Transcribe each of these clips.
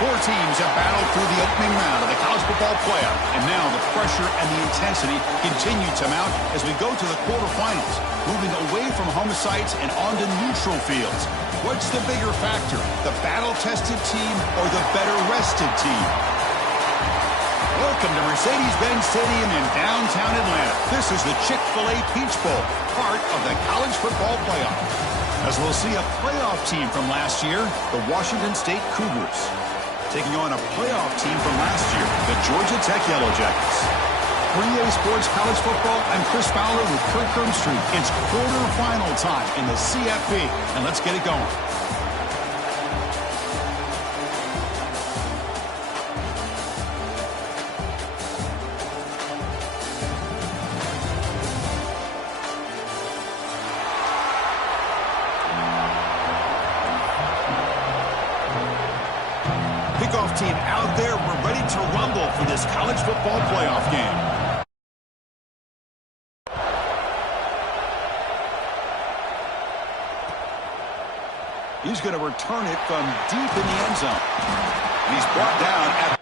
Four teams have battled through the opening round of the college football playoff, and now the pressure and the intensity continue to mount as we go to the quarterfinals, moving away from home sites and onto neutral fields. What's the bigger factor, the battle-tested team or the better-rested team? Welcome to Mercedes-Benz Stadium in downtown Atlanta. This is the Chick-fil-A Peach Bowl, part of the college football playoff. As we'll see a playoff team from last year, the Washington State Cougars, taking on a playoff team from last year, the Georgia Tech Yellow Jackets. 3A Sports College Football, I'm Chris Fowler with Kirk Herbstreit. It's quarterfinal time in the CFP, and let's get it going. Kickoff team out there. We're ready to rumble for this college football playoff game. He's going to return it from deep in the end zone. And he's brought down at...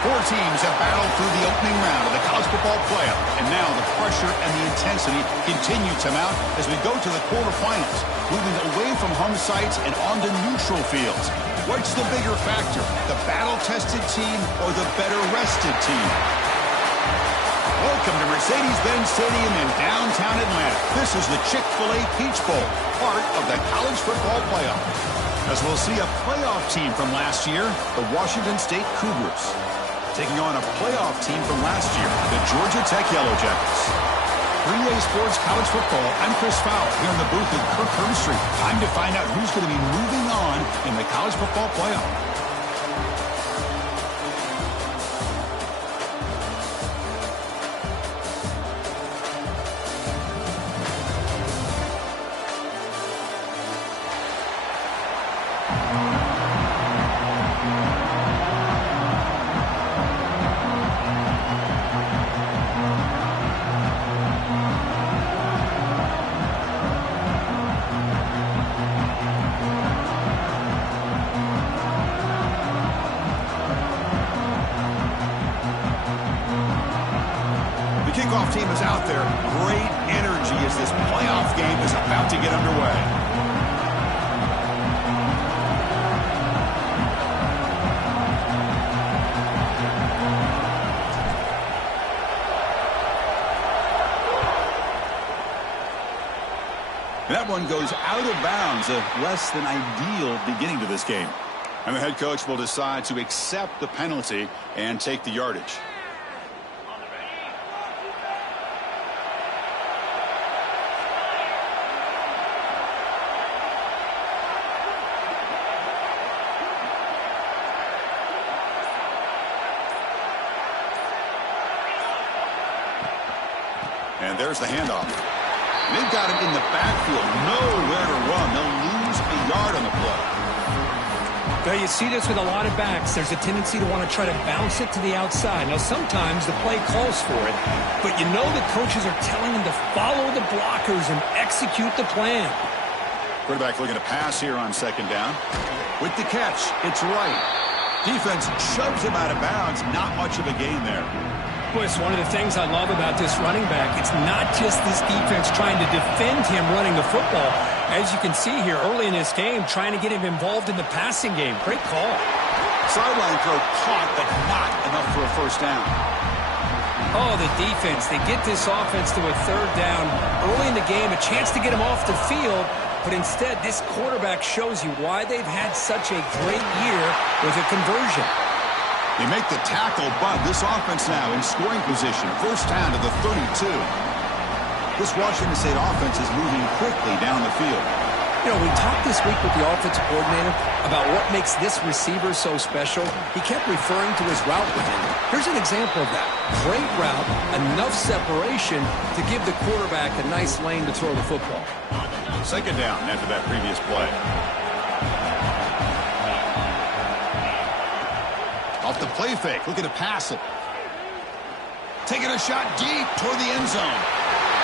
Four teams have battled through the opening round of the college football playoff, and now the pressure and the intensity continue to mount as we go to the quarterfinals, moving away from home sites and onto neutral fields. What's the bigger factor, the battle-tested team or the better-rested team? Welcome to Mercedes-Benz Stadium in downtown Atlanta. This is the Chick-fil-A Peach Bowl, part of the college football playoff. As we'll see a playoff team from last year, the Washington State Cougars, taking on a playoff team from last year, the Georgia Tech Yellow Jackets. 3A Sports College Football, I'm Chris Fowler here in the booth with Kirk Herbstreit. Time to find out who's going to be moving on in the college football playoff. The kickoff team is out there. Great energy as this playoff game is about to get underway. That one goes out of bounds, a less than ideal beginning to this game. And the head coach will decide to accept the penalty and take the yardage. And there's the handoff. They've got him in the backfield, nowhere to run. They'll lose a yard on the play. Well, you see this with a lot of backs. There's a tendency to want to try to bounce it to the outside. Now, sometimes the play calls for it, but you know the coaches are telling them to follow the blockers and execute the plan. Quarterback looking to pass here on second down. With the catch, it's right. Defense shoves him out of bounds. Not much of a gain there. Boy, it's one of the things I love about this running back. It's not just this defense trying to defend him running the football. As you can see here early in this game, trying to get him involved in the passing game. Great call. Sideline throw caught, but not enough for a first down. Oh, the defense. They get this offense to a third down early in the game, a chance to get him off the field, but instead this quarterback shows you why they've had such a great year with a conversion. They make the tackle, but this offense now in scoring position. First down to the 32. This Washington State offense is moving quickly down the field. You know, we talked this week with the offensive coordinator about what makes this receiver so special. He kept referring to his route with him. Here's an example of that. Great route, enough separation to give the quarterback a nice lane to throw the football. Second down after that previous play. Off the play fake, looking to pass it. Taking a shot deep toward the end zone.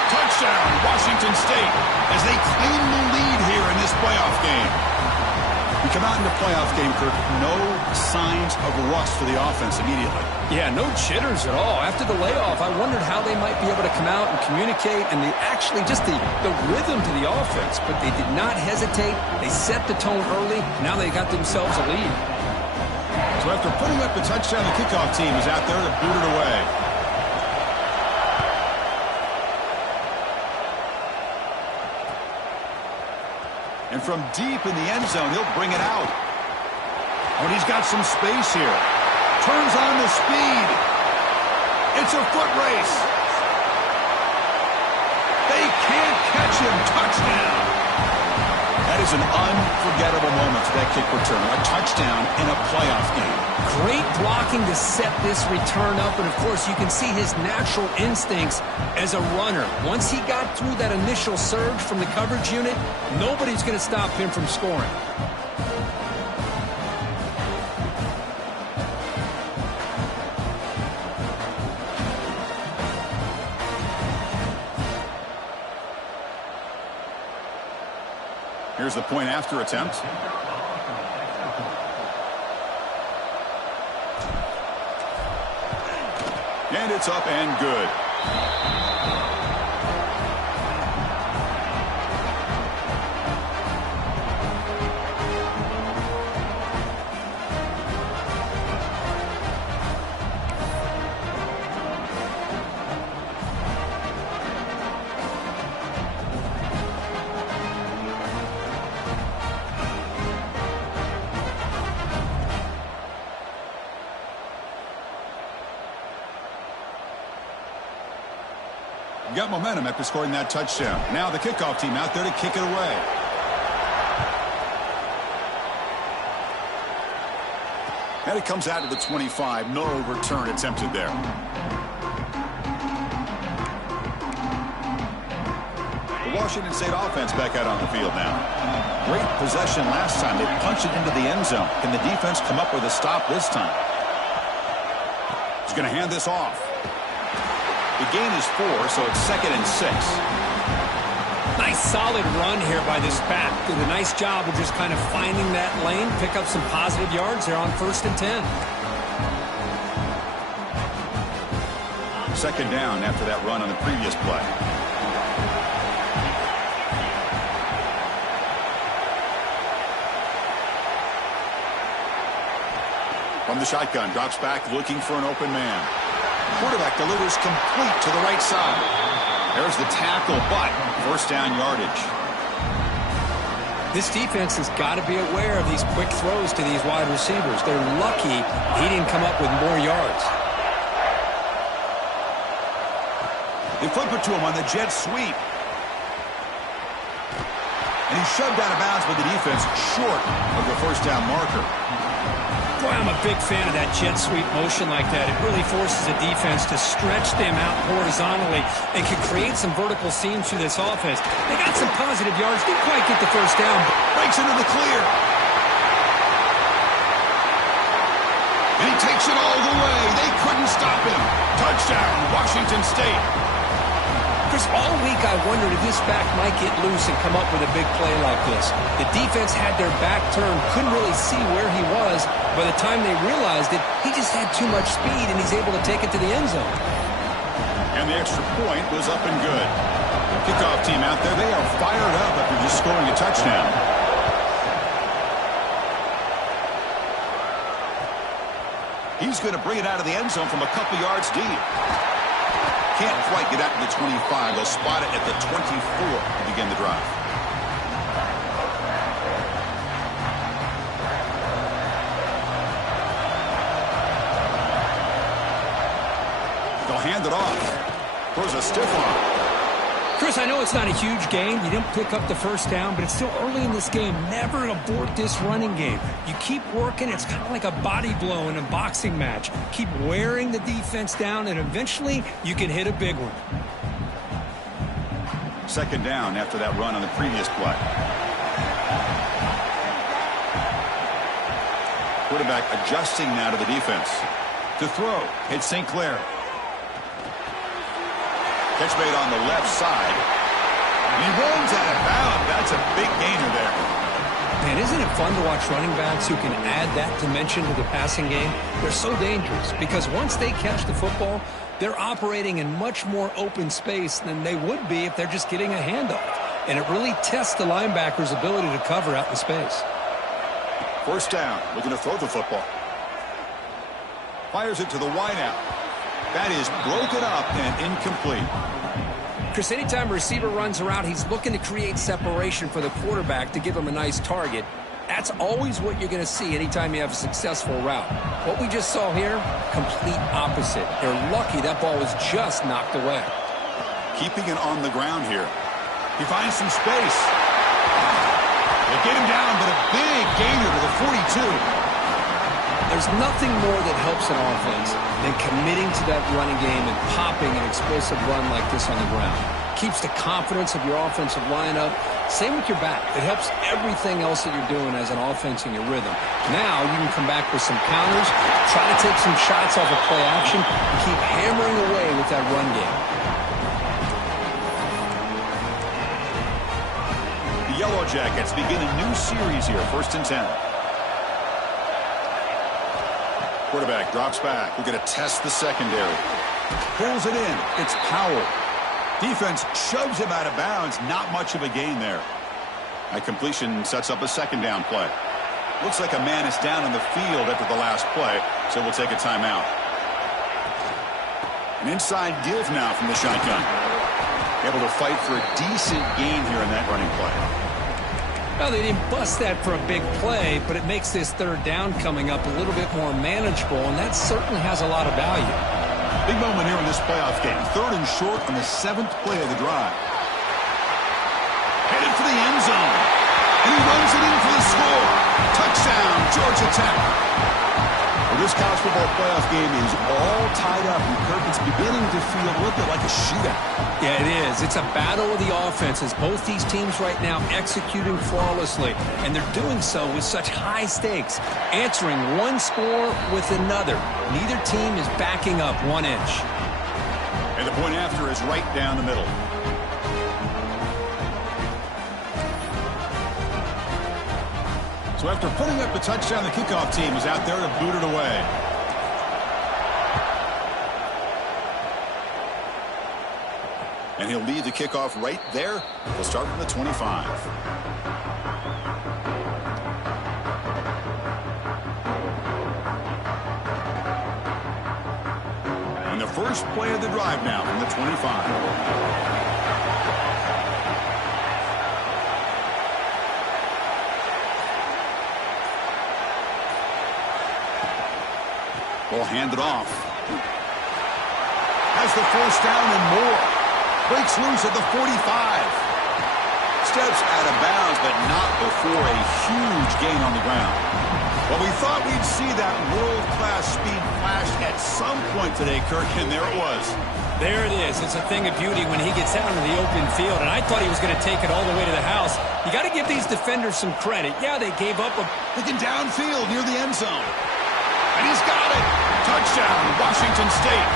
Touchdown, Washington State, as they claim the lead here in this playoff game. We come out in the playoff game, Kirk, no signs of rust for the offense immediately. Yeah, no jitters at all. After the layoff, I wondered how they might be able to come out and communicate and just the rhythm to the offense. But they did not hesitate. They set the tone early. Now they got themselves a lead. So after putting up the touchdown, the kickoff team is out there to boot it away. And from deep in the end zone, he'll bring it out. But he's got some space here. Turns on the speed. It's a foot race. They can't catch him. Touchdown. That is an unforgettable moment for that kick return. A touchdown in a playoff game. Great blocking to set this return up. And, of course, you can see his natural instincts as a runner. Once he got through that initial surge from the coverage unit, nobody's going to stop him from scoring. Here's the point after attempt. And it's up and good. Got momentum after scoring that touchdown. Now the kickoff team out there to kick it away. And it comes out to the 25. No return attempted there. The Washington State offense back out on the field now. Great possession last time. They punched it into the end zone. Can the defense come up with a stop this time? He's going to hand this off. The gain is 4, so it's 2nd and 6. Nice solid run here by this back. Did a nice job of just kind of finding that lane, pick up some positive yards there on 1st and 10. Second down after that run on the previous play. From the shotgun, drops back looking for an open man. Quarterback delivers complete to the right side. There's the tackle, but first down yardage. This defense has got to be aware of these quick throws to these wide receivers. They're lucky he didn't come up with more yards. They flip it to him on the jet sweep. And he's shoved out of bounds by the defense short of the first down marker. Boy, I'm a big fan of that jet sweep motion like that. It really forces a defense to stretch them out horizontally and can create some vertical seams through this offense. They got some positive yards. Didn't quite get the first down. Breaks into the clear. And he takes it all the way. They couldn't stop him. Touchdown, Washington State. Chris, all week I wondered if this back might get loose and come up with a big play like this. The defense had their back turned, couldn't really see where he was. By the time they realized it, he just had too much speed, and he's able to take it to the end zone. And the extra point was up and good. Kickoff team out there, they are fired up after just scoring a touchdown. He's going to bring it out of the end zone from a couple yards deep. Can't quite get out to the 25. They'll spot it at the 24 to begin the drive. They'll hand it off. Throws a stiff arm. Chris, I know it's not a huge gain. You didn't pick up the first down, but it's still early in this game. Never abort this running game. You keep working. It's kind of like a body blow in a boxing match. Keep wearing the defense down, and eventually you can hit a big one. Second down after that run on the previous play. Quarterback adjusting now to the defense. To throw, it's St. Clair. Catch made on the left side. And he runs out of bounds. That's a big gainer there. Man, isn't it fun to watch running backs who can add that dimension to the passing game? They're so dangerous because once they catch the football, they're operating in much more open space than they would be if they're just getting a handoff. And it really tests the linebacker's ability to cover out in space. First down, looking to throw the football. Fires it to the wideout. That is broken up and incomplete. Chris, anytime a receiver runs a route, he's looking to create separation for the quarterback to give him a nice target. That's always what you're going to see anytime you have a successful route. What we just saw here, complete opposite. They're lucky that ball was just knocked away. Keeping it on the ground here. He finds some space. They get him down, but a big gainer to the 42. There's nothing more that helps an offense than committing to that running game and popping an explosive run like this on the ground. Keeps the confidence of your offensive lineup. Same with your back. It helps everything else that you're doing as an offense in your rhythm. Now you can come back with some counters, try to take some shots off of play action, and keep hammering away with that run game. The Yellow Jackets begin a new series here, 1st and 10. Quarterback drops back. We're going to test the secondary. Pulls it in. It's Powell. Defense shoves him out of bounds. Not much of a gain there. A completion sets up a second down play. Looks like a man is down on the field after the last play, so we'll take a timeout. An inside give now from the shotgun. Able to fight for a decent gain here in that running play. Well, they didn't bust that for a big play, but it makes this third down coming up a little bit more manageable, and that certainly has a lot of value. Big moment here in this playoff game. 3rd and short on the 7th play of the drive. Headed for the end zone. And he runs it in for the score. Touchdown, Georgia Tech. Well, this college football playoff game is all tied up, and Kirk, it's beginning to feel a little bit like a shootout. Yeah, it is. It's a battle of the offenses. Both these teams right now executing flawlessly, and they're doing so with such high stakes, answering one score with another. Neither team is backing up 1 inch. And the point after is right down the middle. So after putting up the touchdown, the kickoff team is out there to boot it away. And he'll lead the kickoff right there. He'll start from the 25. And the first play of the drive now from the 25. Will hand it off. Has the first down and more. Breaks loose at the 45. Steps out of bounds, but not before a huge gain on the ground. Well, we thought we'd see that world-class speed flash at some point today, Kirk, and there it was. There it is. It's a thing of beauty when he gets out into the open field, and I thought he was going to take it all the way to the house. You got to give these defenders some credit. Yeah, they gave up looking downfield near the end zone. And he's got it. Touchdown, Washington State.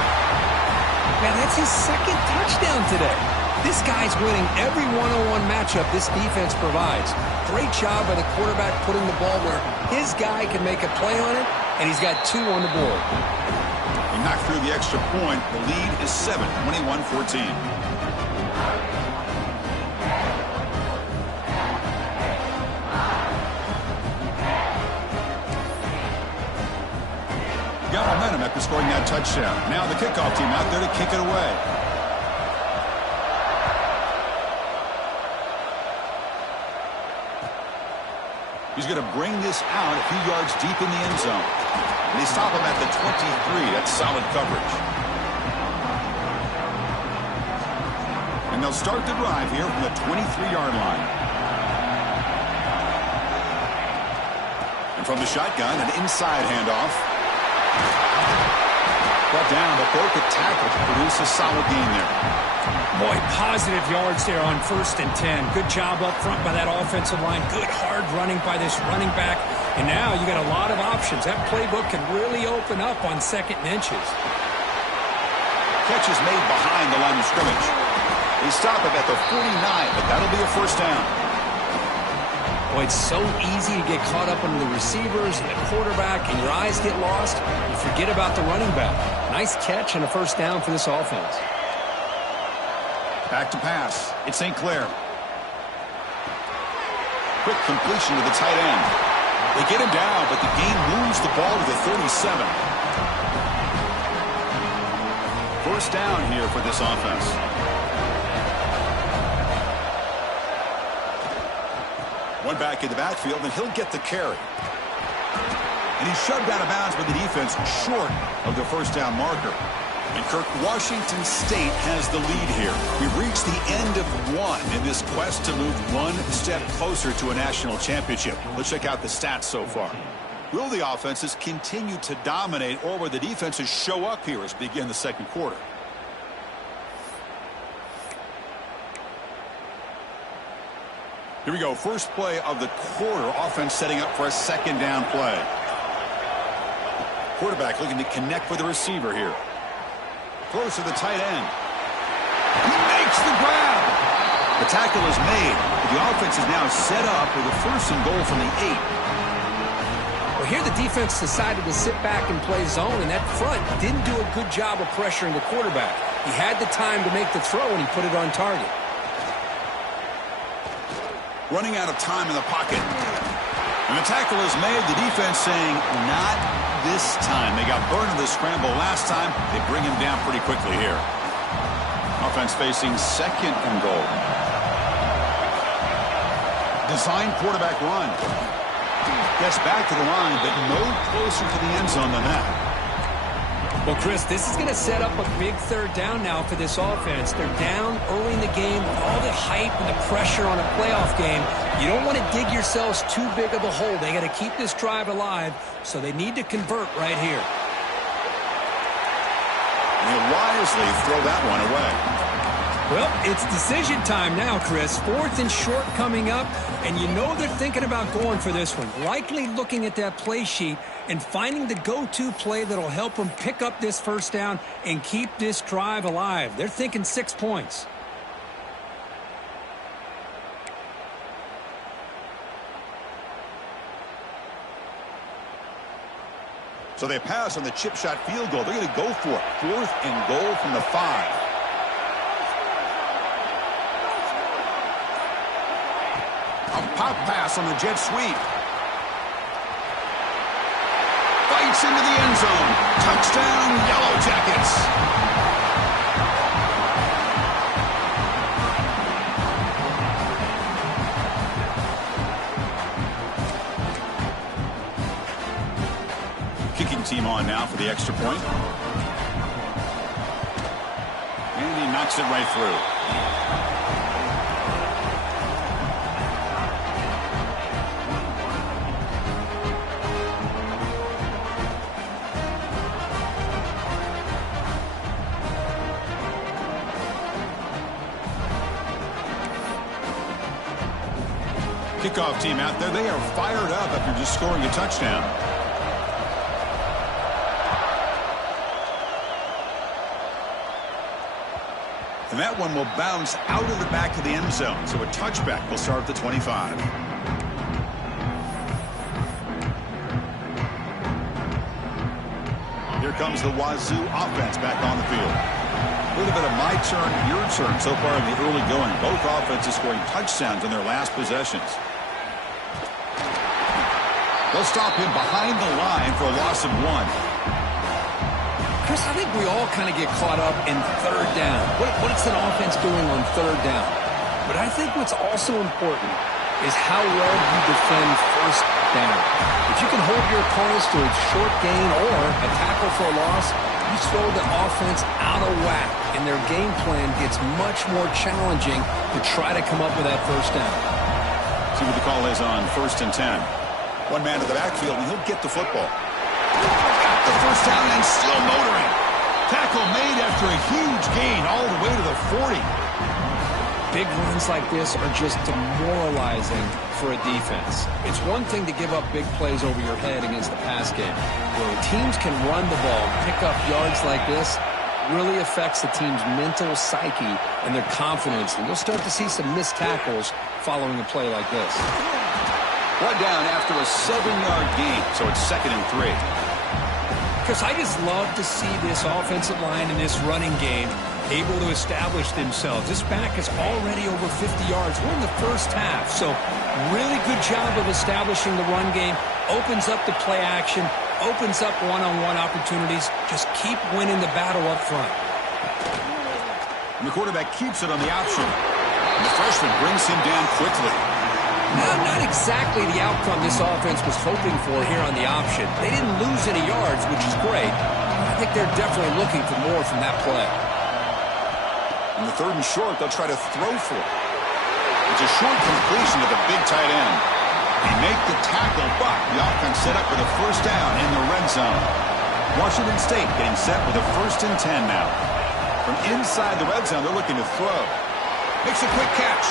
Man, that's his 2nd touchdown today. This guy's winning every one-on-one matchup this defense provides. Great job by the quarterback putting the ball where his guy can make a play on it, and he's got 2 on the board. He knocked through the extra point. The lead is 7, 21-14. Got momentum after scoring that touchdown. Now the kickoff team out there to kick it away. He's going to bring this out a few yards deep in the end zone. And they stop him at the 23. That's solid coverage. And they'll start the drive here from the 23-yard line. And from the shotgun, an inside handoff. Brought down, but broke a tackle to produce a solid gain there. Boy, positive yards there on 1st and 10. Good job up front by that offensive line. Good hard running by this running back. And now you got a lot of options. That playbook can really open up on 2nd and inches. Catch is made behind the line of scrimmage. They stop him at the 49, but that'll be a first down. Boy, it's so easy to get caught up under the receivers and the quarterback, and your eyes get lost. You forget about the running back. Nice catch and a first down for this offense. Back to pass. It's St. Clair. Quick completion to the tight end. They get him down, but the gain moves the ball to the 37. First down here for this offense. One back in the backfield, and he'll get the carry. And he's shoved out of bounds by the defense short of the first down marker. And Kirk, Washington State has the lead here. We've reached the end of one in this quest to move one step closer to a national championship. Let's check out the stats so far. Will the offenses continue to dominate, or will the defenses show up here as we begin the second quarter? Here we go. First play of the quarter. Offense setting up for a second down play. Quarterback looking to connect with the receiver here. Close to the tight end. He makes the grab. The tackle is made. The offense is now set up with a 1st and goal from the 8. Well, here the defense decided to sit back and play zone, and that front didn't do a good job of pressuring the quarterback. He had the time to make the throw, and he put it on target. Running out of time in the pocket. And the tackle is made. The defense saying, not this time. They got burned in the scramble last time. They bring him down pretty quickly here. Offense facing 2nd and goal. Design quarterback run. Gets back to the line, but no closer to the end zone than that. Well, Chris, this is going to set up a big 3rd down now for this offense. They're down early in the game with all the hype and the pressure on a playoff game. You don't want to dig yourselves too big of a hole. They got to keep this drive alive, so they need to convert right here. They wisely throw that one away. Well, it's decision time now, Chris. 4th and short coming up, and you know they're thinking about going for this one. Likely looking at that play sheet and finding the go-to play that'll help them pick up this first down and keep this drive alive. They're thinking 6 points. So they pass on the chip shot field goal. They're going to go for it. 4th and goal from the 5. A pop pass on the jet sweep. Fights into the end zone. Touchdown, Yellow Jackets. Kicking team on now for the extra point. And he knocks it right through. Kickoff team out there. They are fired up after just scoring a touchdown. And that one will bounce out of the back of the end zone. So a touchback will start at the 25. Here comes the Wazoo offense back on the field. A little bit of my turn, your turn so far in the early going. Both offenses scoring touchdowns in their last possessions. They'll stop him behind the line for a loss of 1. Chris, I think we all kind of get caught up in third down. What is an offense doing on third down? But I think what's also important is how well you defend first down. If you can hold your opponents to a short gain or a tackle for a loss, you throw the offense out of whack, and their game plan gets much more challenging to try to come up with that first down. See what the call is on 1st and 10. One man in the backfield, and he'll get the football. Got the first down and still motoring. Tackle made after a huge gain all the way to the 40. Big runs like this are just demoralizing for a defense. It's one thing to give up big plays over your head against the pass game. When teams can run the ball, pick up yards like this, really affects the team's mental psyche and their confidence. And you'll start to see some missed tackles following a play like this. One down after a 7-yard gain, so it's 2nd and 3. Chris, I just love to see this offensive line in this running game able to establish themselves. This back is already over 50 yards. We're in the first half, so really good job of establishing the run game. Opens up the play action, opens up one-on-one opportunities. Just keep winning the battle up front. And the quarterback keeps it on the option. And the freshman brings him down quickly. Not exactly the outcome this offense was hoping for here on the option. They didn't lose any yards, which is great. I think they're definitely looking for more from that play. On the 3rd and short, they'll try to throw for it. It's a short completion to the big tight end. They make the tackle, but the offense set up for the first down in the red zone. Washington State getting set with a 1st and 10 now. From inside the red zone, they're looking to throw. Makes a quick catch.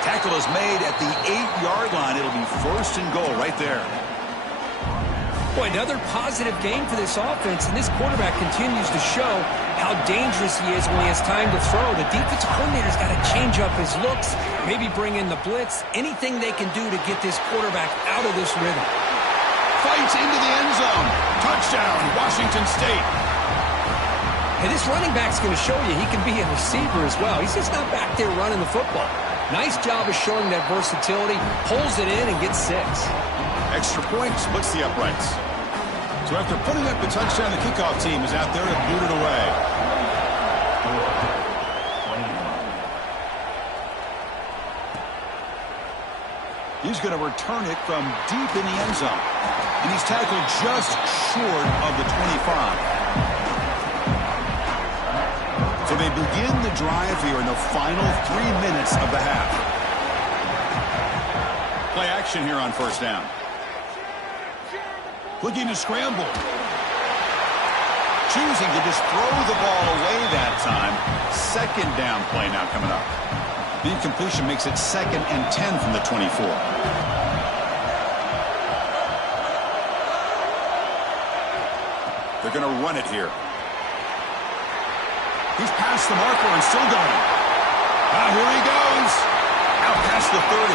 Tackle is made at the 8-yard line. It'll be 1st and goal right there. Boy, another positive game for this offense, and this quarterback continues to show how dangerous he is when he has time to throw. The defensive coordinator's got to change up his looks, maybe bring in the blitz, anything they can do to get this quarterback out of this rhythm. Fights into the end zone. Touchdown, Washington State. And this running back's going to show you he can be a receiver as well. He's just not back there running the football. Nice job of showing that versatility, pulls it in and gets 6. Extra point, splits the uprights. So after putting up the touchdown, the kickoff team is out there to boot it away. He's going to return it from deep in the end zone. And he's tackled just short of the 25. So they begin the drive here in the final 3 minutes of the half. Play action here on 1st down. Looking to scramble. Choosing to just throw the ball away that time. 2nd down play now coming up. The incompletion makes it 2nd and 10 from the 24. They're going to run it here. He's past the marker and still going. Here he goes. Out past the 30.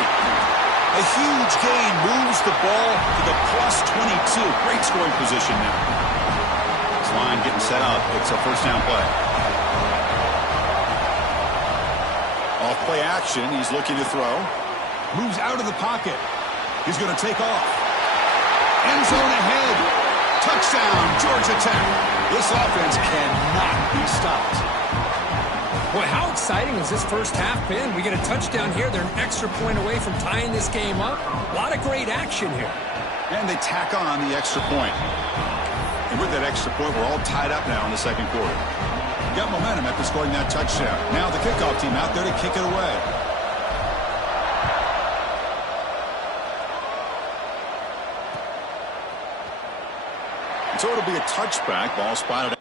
A huge gain moves the ball to the plus 22. Great scoring position now. This line getting set up. It's a 1st down play. Off play action. He's looking to throw. Moves out of the pocket. He's going to take off. End zone ahead. Touchdown, Georgia Tech. This offense cannot be stopped. Boy, how exciting has this first half been? We get a touchdown here. They're an extra point away from tying this game up. A lot of great action here. And they tack on the extra point. And with that extra point, we're all tied up now in the 2nd quarter. Got momentum after scoring that touchdown. Now the kickoff team out there to kick it away. So it'll be a touchback. Ball spotted.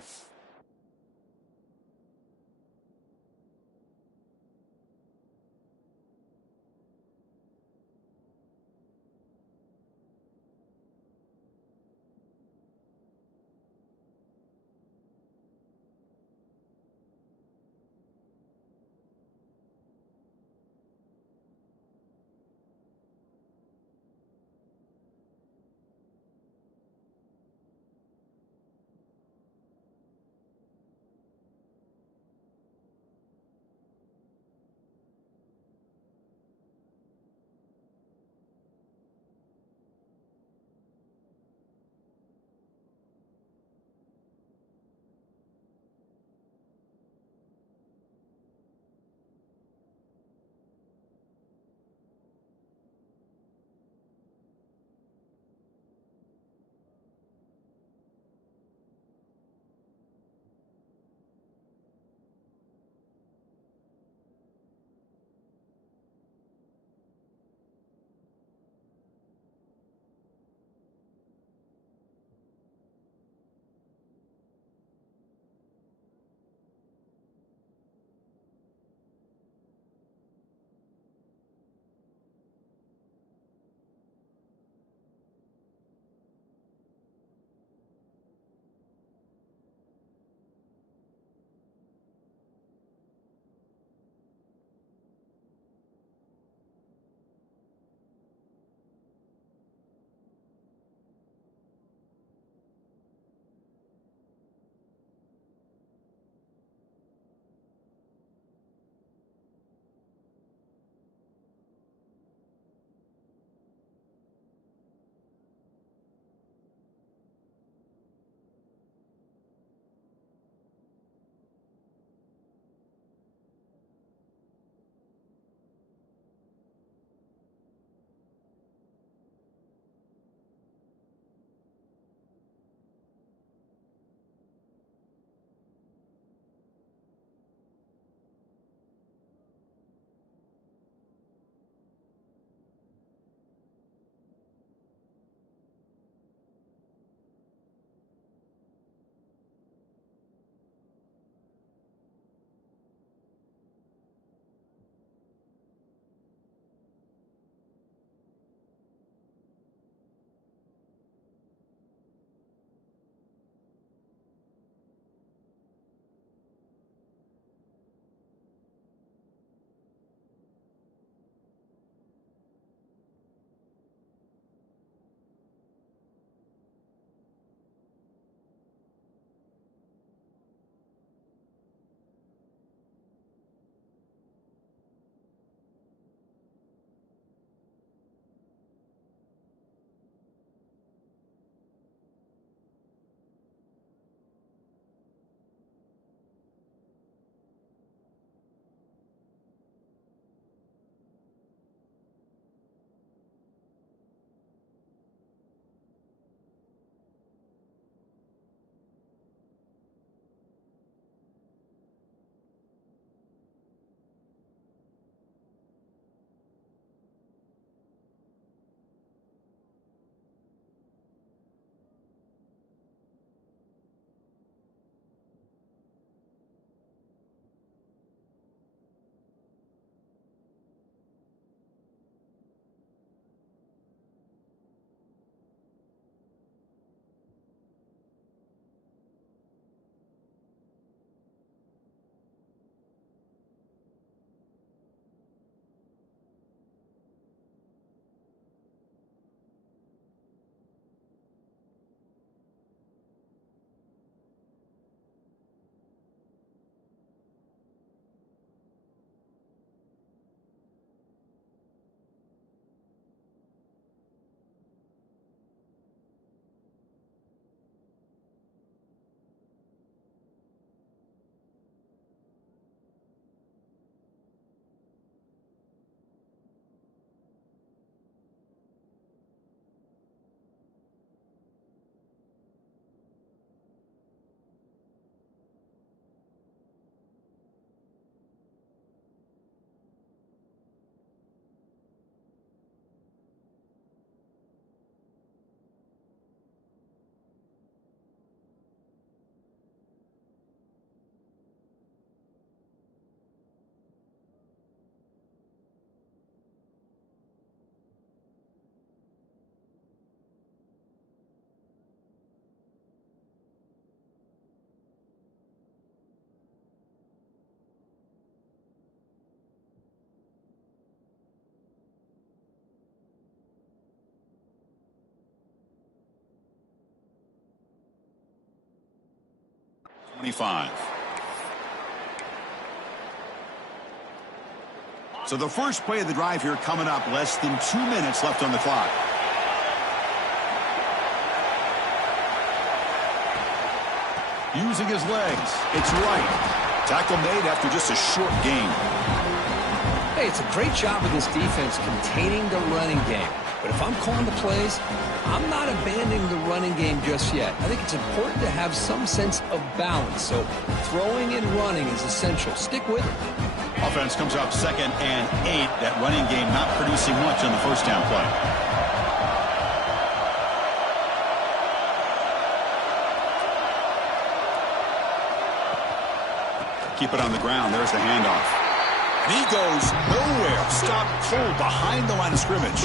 25. So the first play of the drive here coming up, less than 2 minutes left on the clock. Using his legs. It's right. Tackle made after just a short gain. Hey, it's a great job of this defense containing the running game. But if I'm calling the plays, I'm not abandoning the running game just yet. I think it's important to have some sense of balance. So throwing and running is essential. Stick with it. Offense comes up 2nd and 8. That running game not producing much on the first down play. Keep it on the ground. There's the handoff. And he goes nowhere. Stopped cold behind the line of scrimmage.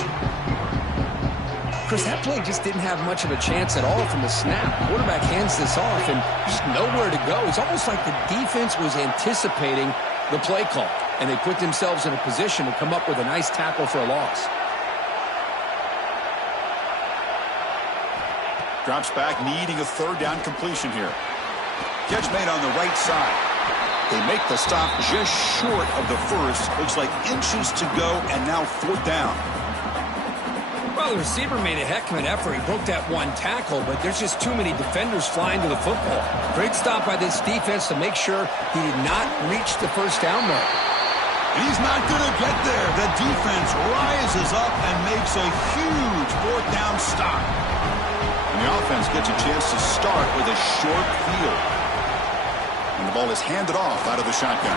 Chris, that play just didn't have much of a chance at all from the snap. Quarterback hands this off and just nowhere to go. It's almost like the defense was anticipating the play call, and they put themselves in a position to come up with a nice tackle for a loss. Drops back, needing a 3rd down completion here. Catch made on the right side. They make the stop just short of the first. Looks like inches to go, and now 4th down. Well, the receiver made a heck of an effort. He broke that one tackle, but there's just too many defenders flying to the football. Great stop by this defense to make sure he did not reach the first down mark. He's not going to get there. The defense rises up and makes a huge 4th down stop. And the offense gets a chance to start with a short field. And the ball is handed off out of the shotgun.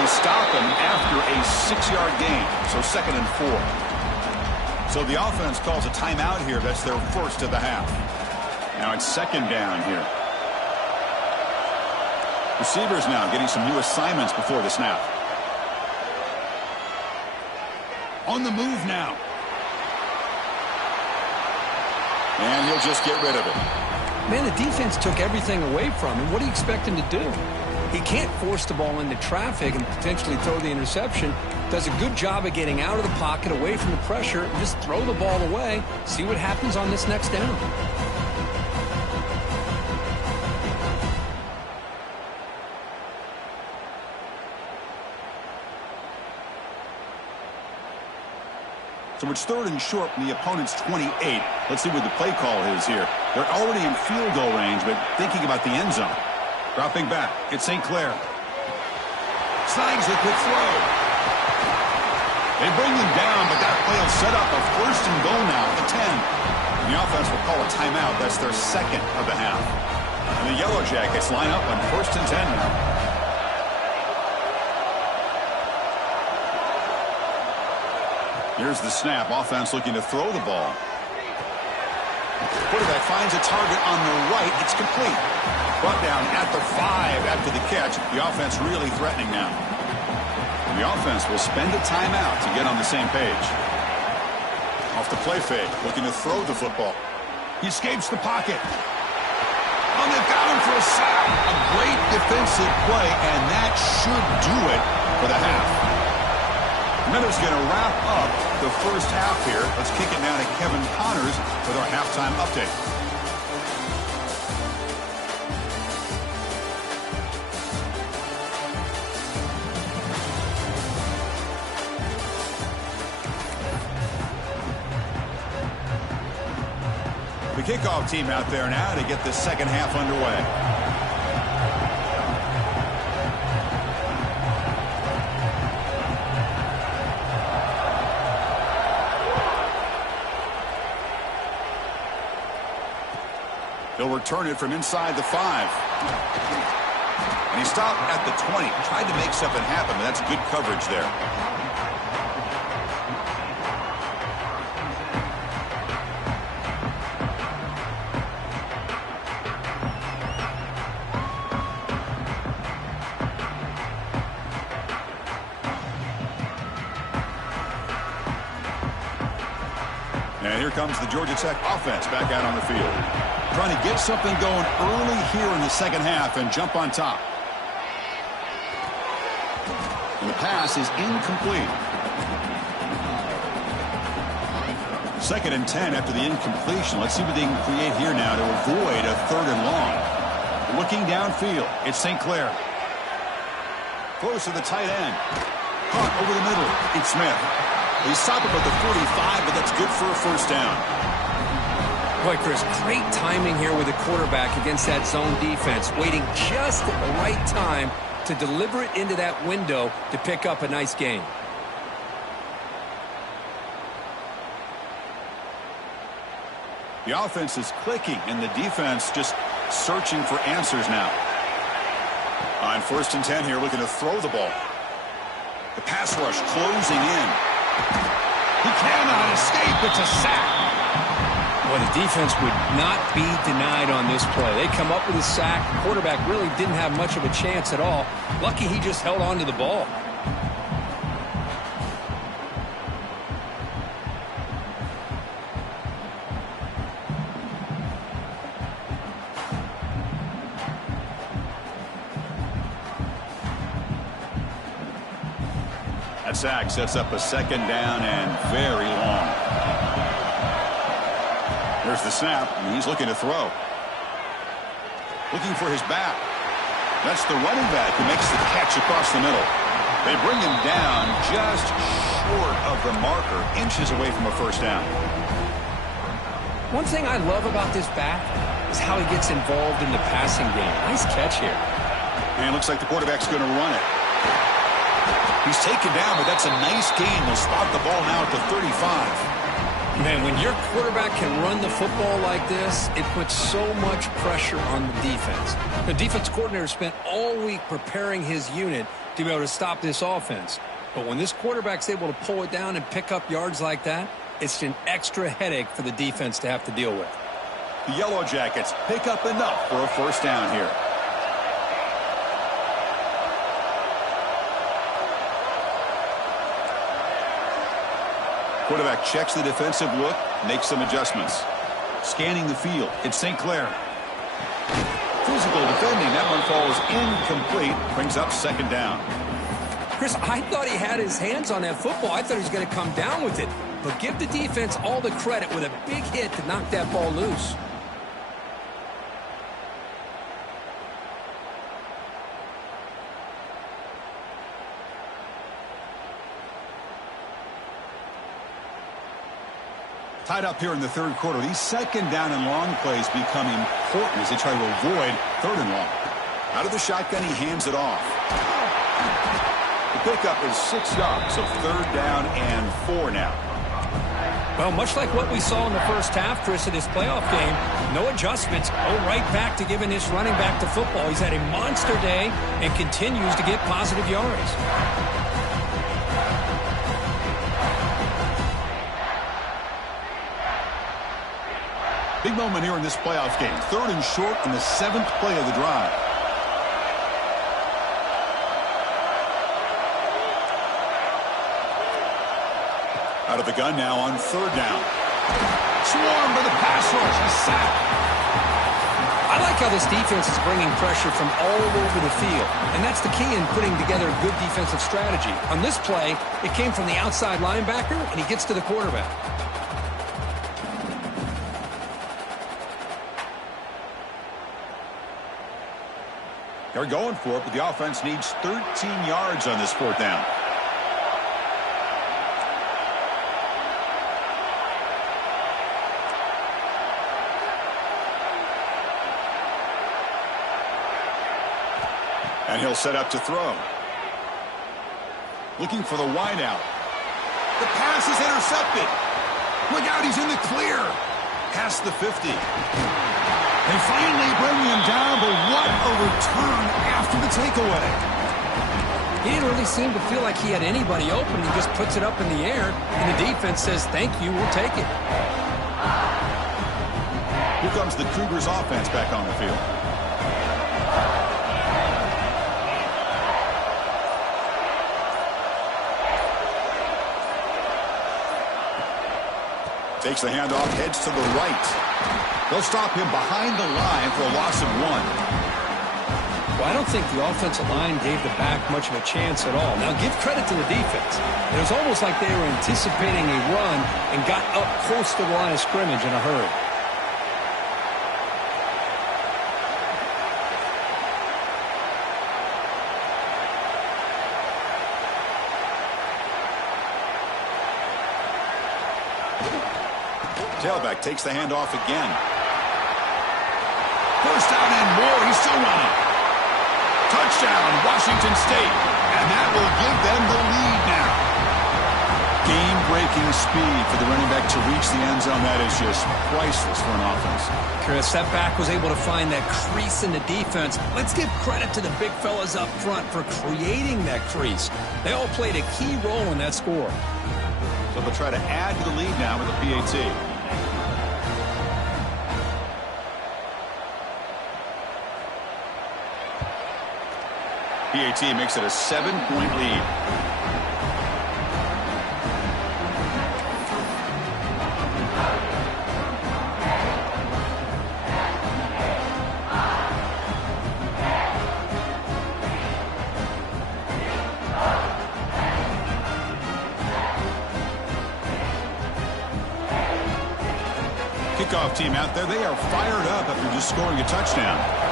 They stop him after a 6-yard gain, so 2nd and 4. So the offense calls a timeout here. That's their first of the half. Now it's 2nd down here. Receivers now getting some new assignments before the snap. On the move now. And he'll just get rid of it. Man, the defense took everything away from him. What do you expect him to do? He can't force the ball into traffic and potentially throw the interception. Does a good job of getting out of the pocket, away from the pressure, and just throw the ball away. See what happens on this next down. So it's 3rd and short from the opponent's 28. Let's see what the play call is here. They're already in field goal range, but thinking about the end zone. Dropping back, it's St. Clair. Snags a quick throw. They bring him down, but that play will set up a 1st and goal now at the 10. And the offense will call a timeout. That's their 2nd of the half. And the Yellow Jackets line up on 1st and 10 now. Here's the snap. Offense looking to throw the ball. Quarterback finds a target on the right. It's complete. Brought down at the 5 after the catch. The offense really threatening now. And the offense will spend a timeout to get on the same page. Off the play fake, looking to throw the football. He escapes the pocket. Oh, they've got him for a sack. A great defensive play, and that should do it for the half. Miller's going to wrap up the first half here. Let's kick it now to Kevin Connors with our halftime update. The kickoff team out there now to get the second half underway. He'll return it from inside the 5. And he stopped at the 20. Tried to make something happen, but that's good coverage there. And here comes the Georgia Tech offense back out on the field. Trying to get something going early here in the second half and jump on top. And the pass is incomplete. 2nd and 10 after the incompletion. Let's see what they can create here now to avoid a 3rd and long. Looking downfield, it's St. Clair. Throws to the tight end. Caught over the middle. It's Smith. He stopped him at the 45, but that's good for a first down. Boy, Chris, great timing here with the quarterback against that zone defense, waiting just at the right time to deliver it into that window to pick up a nice gain. The offense is clicking, and the defense just searching for answers now. On 1st and 10 here, looking to throw the ball. The pass rush closing in. He cannot escape. It's a sack. Well, the defense would not be denied on this play. They come up with a sack. The quarterback really didn't have much of a chance at all. Lucky he just held on to the ball. That sack sets up a 2nd down and very long. There's the snap, and he's looking to throw. Looking for his back. That's the running back who makes the catch across the middle. They bring him down just short of the marker, inches away from a first down. One thing I love about this back is how he gets involved in the passing game. Nice catch here. And it looks like the quarterback's going to run it. He's taken down, but that's a nice gain. They'll spot the ball now at the 35. Man, when your quarterback can run the football like this, it puts so much pressure on the defense. The defense coordinator spent all week preparing his unit to be able to stop this offense. But when this quarterback's able to pull it down and pick up yards like that, it's an extra headache for the defense to have to deal with. The Yellow Jackets pick up enough for a first down here. Quarterback checks the defensive look, makes some adjustments. Scanning the field, it's St. Clair. Physical defending, that one falls incomplete, brings up 2nd down. Chris, I thought he had his hands on that football. I thought he was going to come down with it. But give the defense all the credit with a big hit to knock that ball loose. Tied up here in the 3rd quarter. These 2nd down and long plays become important as they try to avoid 3rd and long. Out of the shotgun, he hands it off. The pickup is 6 yards, so 3rd down and 4 now. Well, much like what we saw in the first half, Chris, of this playoff game, no adjustments. Go right back to giving this running back to football. He's had a monster day and continues to get positive yards. Big moment here in this playoff game. 3rd and short in the 7th play of the drive. Out of the gun now on 3rd down. Swarmed by the pass rush. He's sacked. I like how this defense is bringing pressure from all over the field. And that's the key in putting together a good defensive strategy. On this play, it came from the outside linebacker, and he gets to the quarterback. They're going for it, but the offense needs 13 yards on this 4th down. And he'll set up to throw. Looking for the wideout. The pass is intercepted. Look out, he's in the clear. Past the 50. They finally bring him down, but what a return after the takeaway. He didn't really seem to feel like he had anybody open. He just puts it up in the air, and the defense says, thank you, we'll take it. Here comes the Cougars offense back on the field. Takes the handoff, heads to the right. They'll stop him behind the line for a loss of 1. Well, I don't think the offensive line gave the back much of a chance at all. Now, give credit to the defense. It was almost like they were anticipating a run and got up close to the line of scrimmage in a hurry. Tailback takes the handoff again. First down and more. He's still running. Touchdown, Washington State. And that will give them the lead now. Game-breaking speed for the running back to reach the end zone. That is just priceless for an offense. Chris, that back was able to find that crease in the defense. Let's give credit to the big fellas up front for creating that crease. They all played a key role in that score. So they'll try to add to the lead now with a PAT. PAT makes it a 7-point lead. Kickoff team out there, they are fired up after just scoring a touchdown.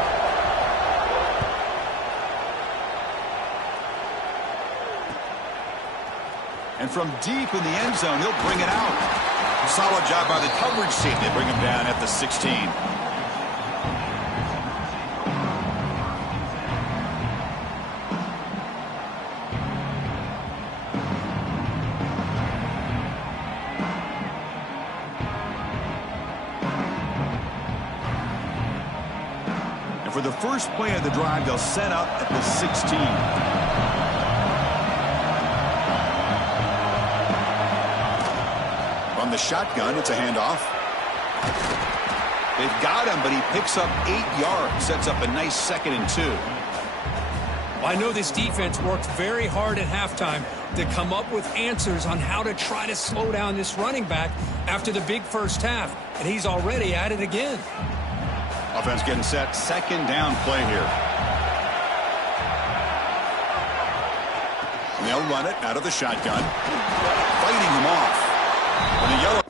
And from deep in the end zone, he'll bring it out. Solid job by the coverage team. They bring him down at the 16. And for the first play of the drive, they'll set up at the 16. From the shotgun, it's a handoff. They've got him, but he picks up 8 yards. Sets up a nice 2nd and 2. I know this defense worked very hard at halftime to come up with answers on how to try to slow down this running back after the big first half, and he's already at it again. Offense getting set. 2nd down play here. And they'll run it out of the shotgun. Fighting him off. And the yellow.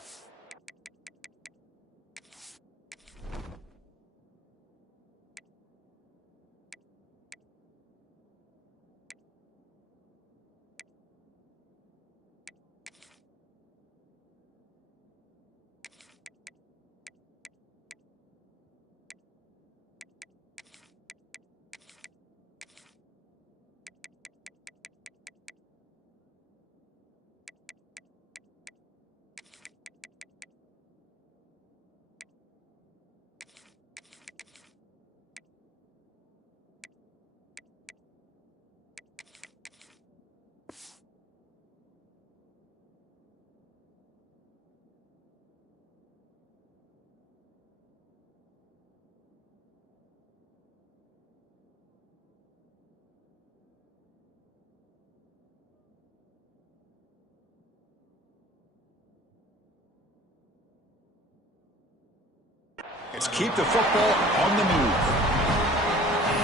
It's keep the football on the move.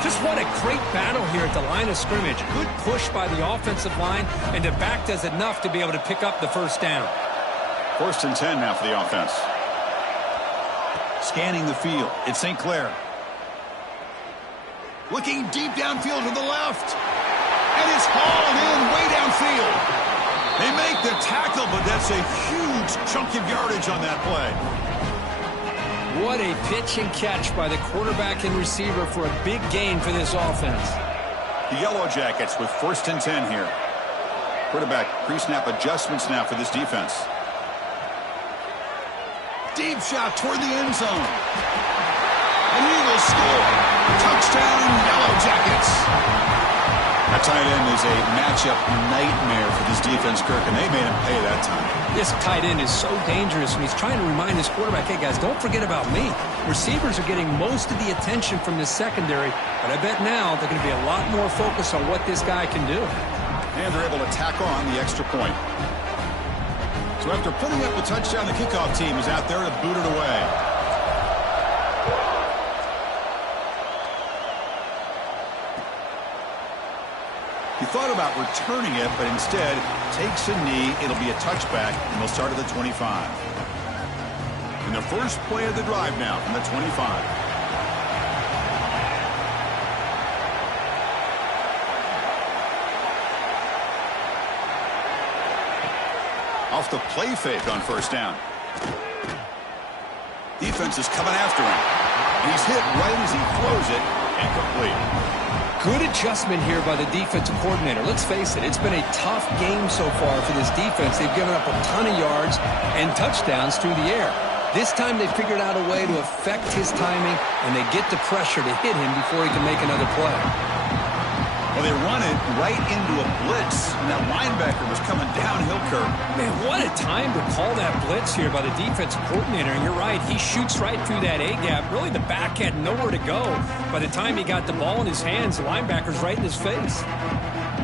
Just what a great battle here at the line of scrimmage. Good push by the offensive line, and the back does enough to be able to pick up the first down. 1st and 10 now for the offense. Scanning the field. It's St. Clair. Looking deep downfield to the left. And it's hauled in way downfield. They make the tackle, but that's a huge chunk of yardage on that play. What a pitch and catch by the quarterback and receiver for a big gain for this offense. The Yellow Jackets with 1st and 10 here. Quarterback pre-snap adjustments now for this defense. Deep shot toward the end zone. And he will score. Touchdown, Yellow Jackets. A tight end is a matchup nightmare for this defense, Kirk, and they made him pay that time. This tight end is so dangerous, and he's trying to remind his quarterback, hey, guys, don't forget about me. Receivers are getting most of the attention from this secondary, but I bet now they're going to be a lot more focused on what this guy can do. And they're able to tack on the extra point. So after putting up the touchdown, the kickoff team is out there to boot it away. He thought about returning it, but instead takes a knee. It'll be a touchback, and they'll start at the 25. And the first play of the drive now from the 25. Off the play fake on 1st down. Defense is coming after him. And he's hit right as he throws it. Incomplete. Good adjustment here by the defensive coordinator. Let's face it, it's been a tough game so far for this defense. They've given up a ton of yards and touchdowns through the air. This time they figured out a way to affect his timing, and they get the pressure to hit him before he can make another play. Well, they run it right into a blitz, and that linebacker was coming downhill curve. Man, what a time to call that blitz here by the defensive coordinator. And you're right, he shoots right through that A-gap. Really, the back had nowhere to go. By the time he got the ball in his hands, the linebacker's right in his face.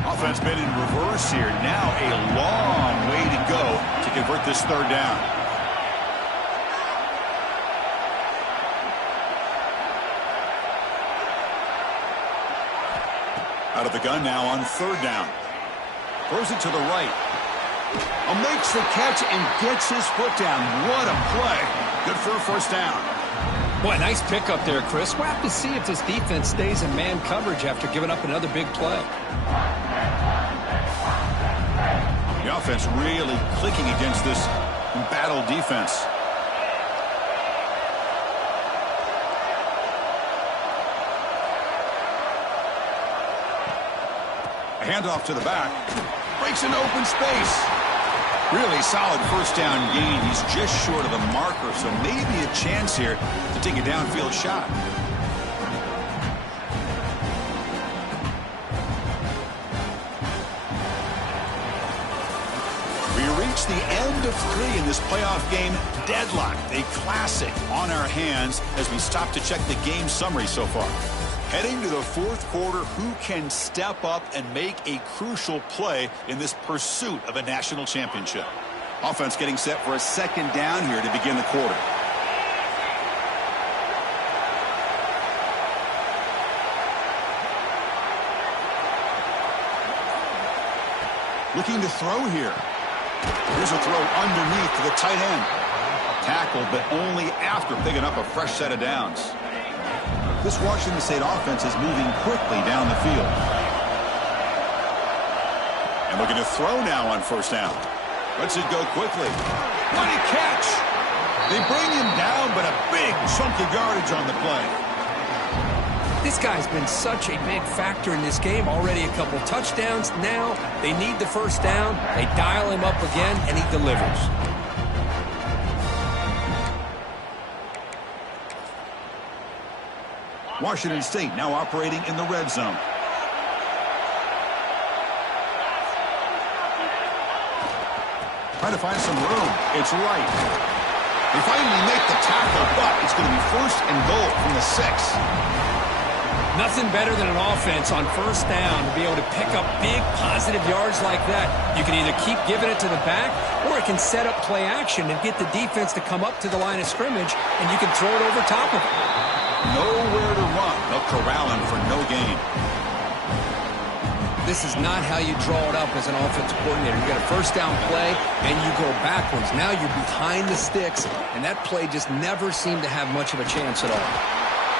Offense been in reverse here. Now a long way to go to convert this third down. Out of the gun now on third down. Throws it to the right. Makes the catch and gets his foot down. What a play. Good for a first down. Boy, nice pickup there, Chris. We'll have to see if this defense stays in man coverage after giving up another big play. The offense really clicking against this battle defense. A handoff to the back. Breaks into open space. Really solid first down gain. He's just short of the marker, so maybe a chance here to take a downfield shot. We reach the end of 3 in this playoff game. Deadlocked. A classic on our hands as we stop to check the game summary so far. Heading to the fourth quarter, who can step up and make a crucial play in this pursuit of a national championship? Offense getting set for a second down here to begin the quarter. Looking to throw here. Here's a throw underneath to the tight end. Tackled, but only after picking up a fresh set of downs. This Washington State offense is moving quickly down the field. And looking to throw now on first down. Lets it go quickly. What a catch! They bring him down, but a big chunk of yardage on the play. This guy's been such a big factor in this game. Already a couple touchdowns. Now they need the first down. They dial him up again, and he delivers. Washington State now operating in the red zone. Trying to find some room. It's right. They finally make the tackle, but it's going to be first and goal from the 6. Nothing better than an offense on first down to be able to pick up big positive yards like that. You can either keep giving it to the back, or it can set up play action and get the defense to come up to the line of scrimmage, and you can throw it over top of it. Nowhere to run. They'll corral him for no gain. This is not how you draw it up as an offensive coordinator. You got a first down play, and you go backwards. Now you're behind the sticks, and that play just never seemed to have much of a chance at all.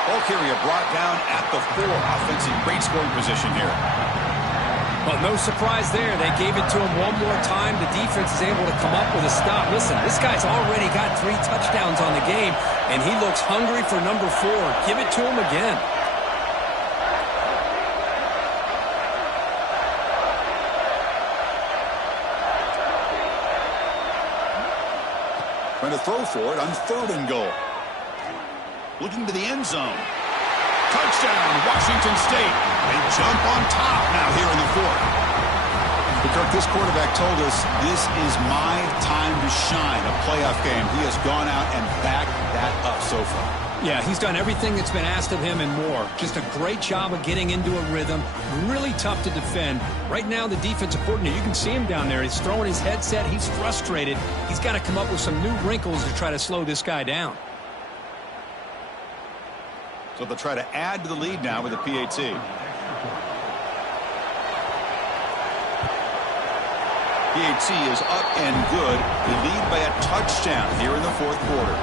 Ball carrier brought down at the 4. Offensive great scoring position here. Well, no surprise there. They gave it to him one more time. The defense is able to come up with a stop. Listen, this guy's already got 3 touchdowns on the game, and he looks hungry for number 4. Give it to him again. Trying to throw for it on third and goal. Looking to the end zone. Touchdown, Washington State. They jump on top now here in the 4th. But Kirk, this quarterback told us this is my time to shine, a playoff game. He has gone out and backed that up so far. Yeah, he's done everything that's been asked of him and more. Just a great job of getting into a rhythm. Really tough to defend. Right now, the defensive coordinator, you can see him down there. He's throwing his headset. He's frustrated. He's got to come up with some new wrinkles to try to slow this guy down. So they'll try to add to the lead now with a PAT. PAT is up and good. They lead by a touchdown here in the 4th quarter.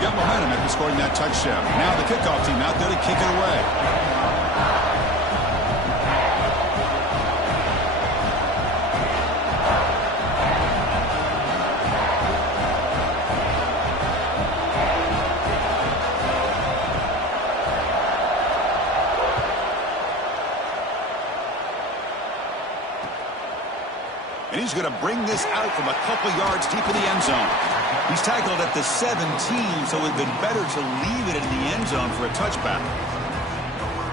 Got momentum after scoring that touchdown. Now the kickoff team out there to kick it away. going to bring this out from a couple yards deep in the end zone. He's tackled at the 17, so it would have been better to leave it in the end zone for a touchback.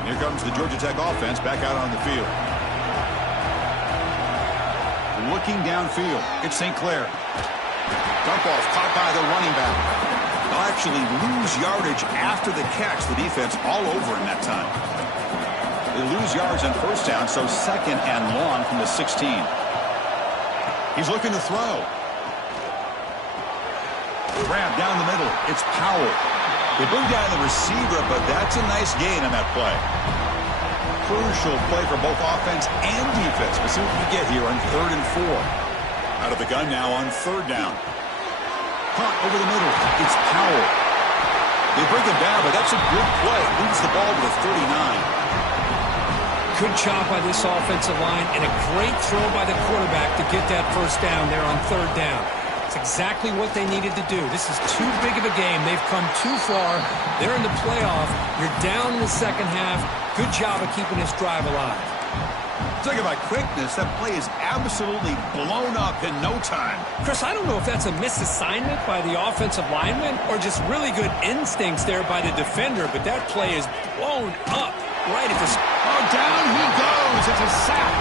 Here comes the Georgia Tech offense back out on the field. Looking downfield, it's St. Clair. Dump off caught by the running back. They'll actually lose yardage after the catch. The defense all over in that time. They lose yards on first down, so second and long from the 16. He's looking to throw. Grab down the middle. It's Powell. They bring down the receiver, but that's a nice gain on that play. Crucial play for both offense and defense. We'll see what we get here on 3rd and 4. Out of the gun now on 3rd down. Caught over the middle. It's Powell. They bring him down, but that's a good play. Moves the ball to the 39. Good job by this offensive line and a great throw by the quarterback to get that first down there on 3rd down. It's exactly what they needed to do. This is too big of a game. They've come too far. They're in the playoff. You're down in the second half. Good job of keeping this drive alive. Talking about quickness, that play is absolutely blown up in no time. Chris, I don't know if that's a misassignment by the offensive lineman or just really good instincts there by the defender, but that play is blown up right at the... Oh, down he goes. It's a sack.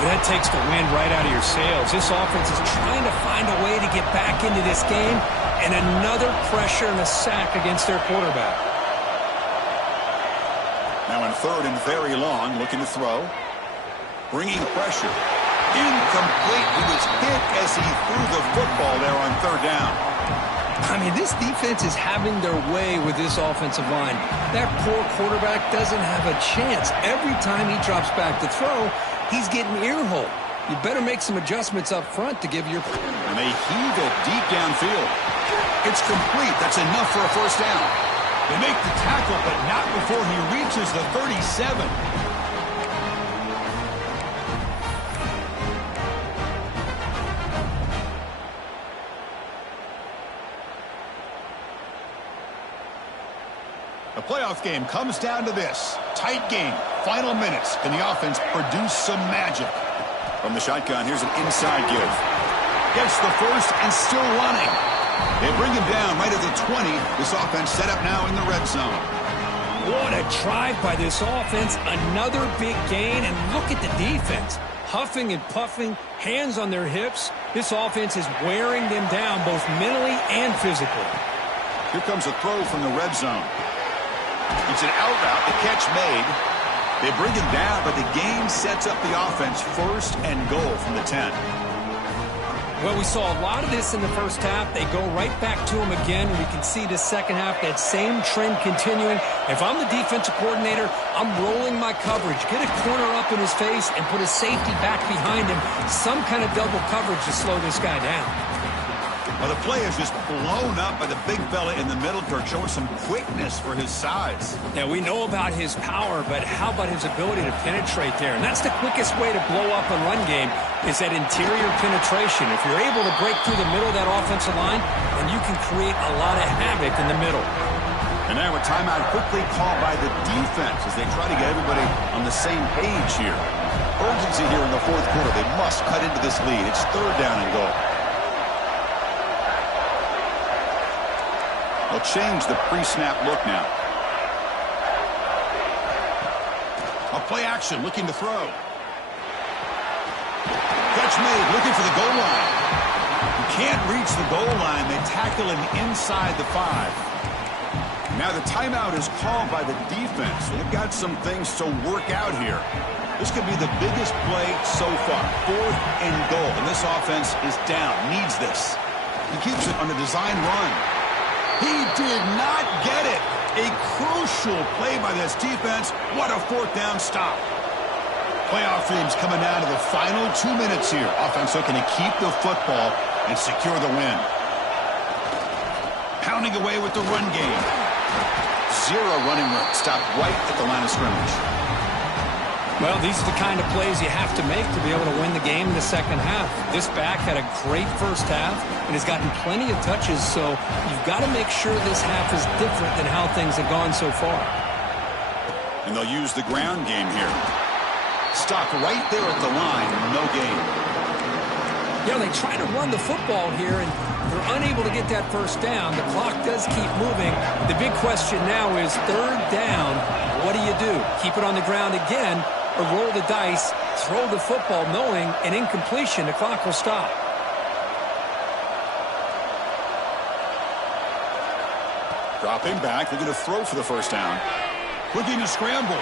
Well, that takes the wind right out of your sails. This offense is trying to find a way to get back into this game, and another pressure and a sack against their quarterback. Now in 3rd and very long, looking to throw. Bringing pressure. Incomplete. He was hit as he threw the football there on 3rd down. I mean, this defense is having their way with this offensive line. That poor quarterback doesn't have a chance. Every time he drops back to throw, he's getting ear-hole. You better make some adjustments up front to give your... And they heave it deep downfield. It's complete. That's enough for a first down. They make the tackle, but not before he reaches the 37. The playoff game comes down to this. Tight game. Final minutes. Can the offense produce some magic? From the shotgun, here's an inside give. Gets the first and still running. They bring him down right at the 20. This offense set up now in the red zone. What a drive by this offense. Another big gain, and look at the defense. Huffing and puffing, hands on their hips. This offense is wearing them down both mentally and physically. Here comes a throw from the red zone. It's an out route, the catch made. They bring him down, but the game sets up the offense 1st and goal from the 10. Well, we saw a lot of this in the first half. They go right back to him again. We can see the second half, that same trend continuing. If I'm the defensive coordinator, I'm rolling my coverage. Get a corner up in his face and put a safety back behind him. Some kind of double coverage to slow this guy down. Well, the play is just blown up by the big fella in the middle, Kirk, showing some quickness for his size. Yeah, we know about his power, but how about his ability to penetrate there? And that's the quickest way to blow up a run game is that interior penetration. If you're able to break through the middle of that offensive line, then you can create a lot of havoc in the middle. And now a timeout quickly called by the defense as they try to get everybody on the same page here. Urgency here in the 4th quarter. They must cut into this lead. It's 3rd down and goal. They'll change the pre-snap look now. A play action, looking to throw. Catch made, looking for the goal line. You can't reach the goal line. They tackle him inside the 5. Now the timeout is called by the defense. They've got some things to work out here. This could be the biggest play so far. 4th and goal. And this offense is down, needs this. He keeps it on a design run. He did not get it. A crucial play by this defense. What a 4th down stop. Playoff dreams coming down to the final 2 minutes here. Offense looking to keep the football and secure the win. Pounding away with the run game. 0 running room. Stopped right at the line of scrimmage. Well, these are the kind of plays you have to make to be able to win the game in the second half. This back had a great first half and has gotten plenty of touches, so you've got to make sure this half is different than how things have gone so far. And they'll use the ground game here. Stop right there at the line, no gain. You know, they try to run the football here, and they're unable to get that first down. The clock does keep moving. The big question now is third down. What do? Keep it on the ground again or roll the dice, throw the football knowing an incompletion, the clock will stop. Dropping back, they're going to throw for the first down. Looking to scramble.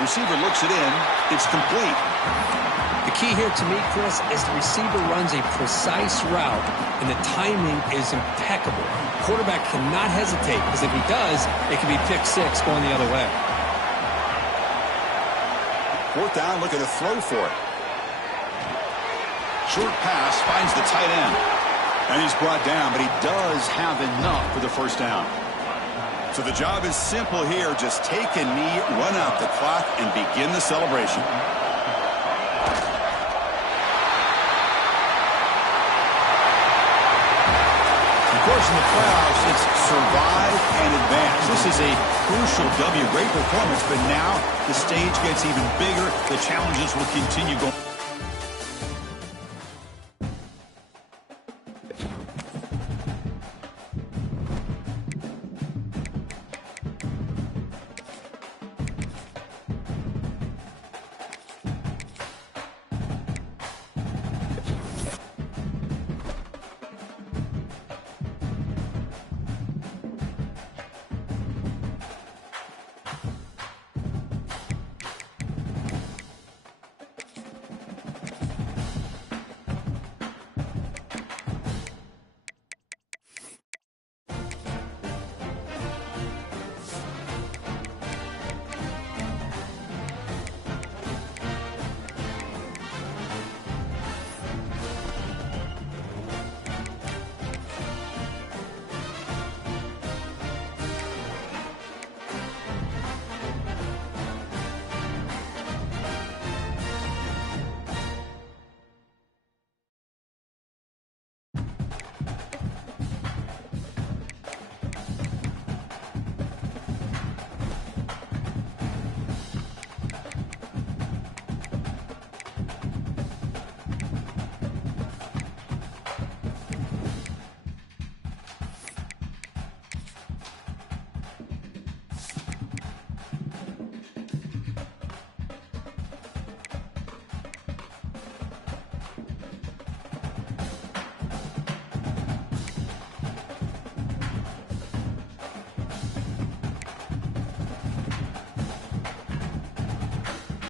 Receiver looks it in. It's complete. The key here to me, Chris, is the receiver runs a precise route, and the timing is impeccable. Quarterback cannot hesitate, because if he does, it can be pick six going the other way. Fourth down, looking to throw for it. Short pass finds the tight end. And he's brought down, but he does have enough for the first down. So the job is simple here. Just take a knee, run out the clock, and begin the celebration. Of course, in the playoffs, it's survive and advance. This is a crucial W. Great performance, but now the stage gets even bigger. The challenges will continue going.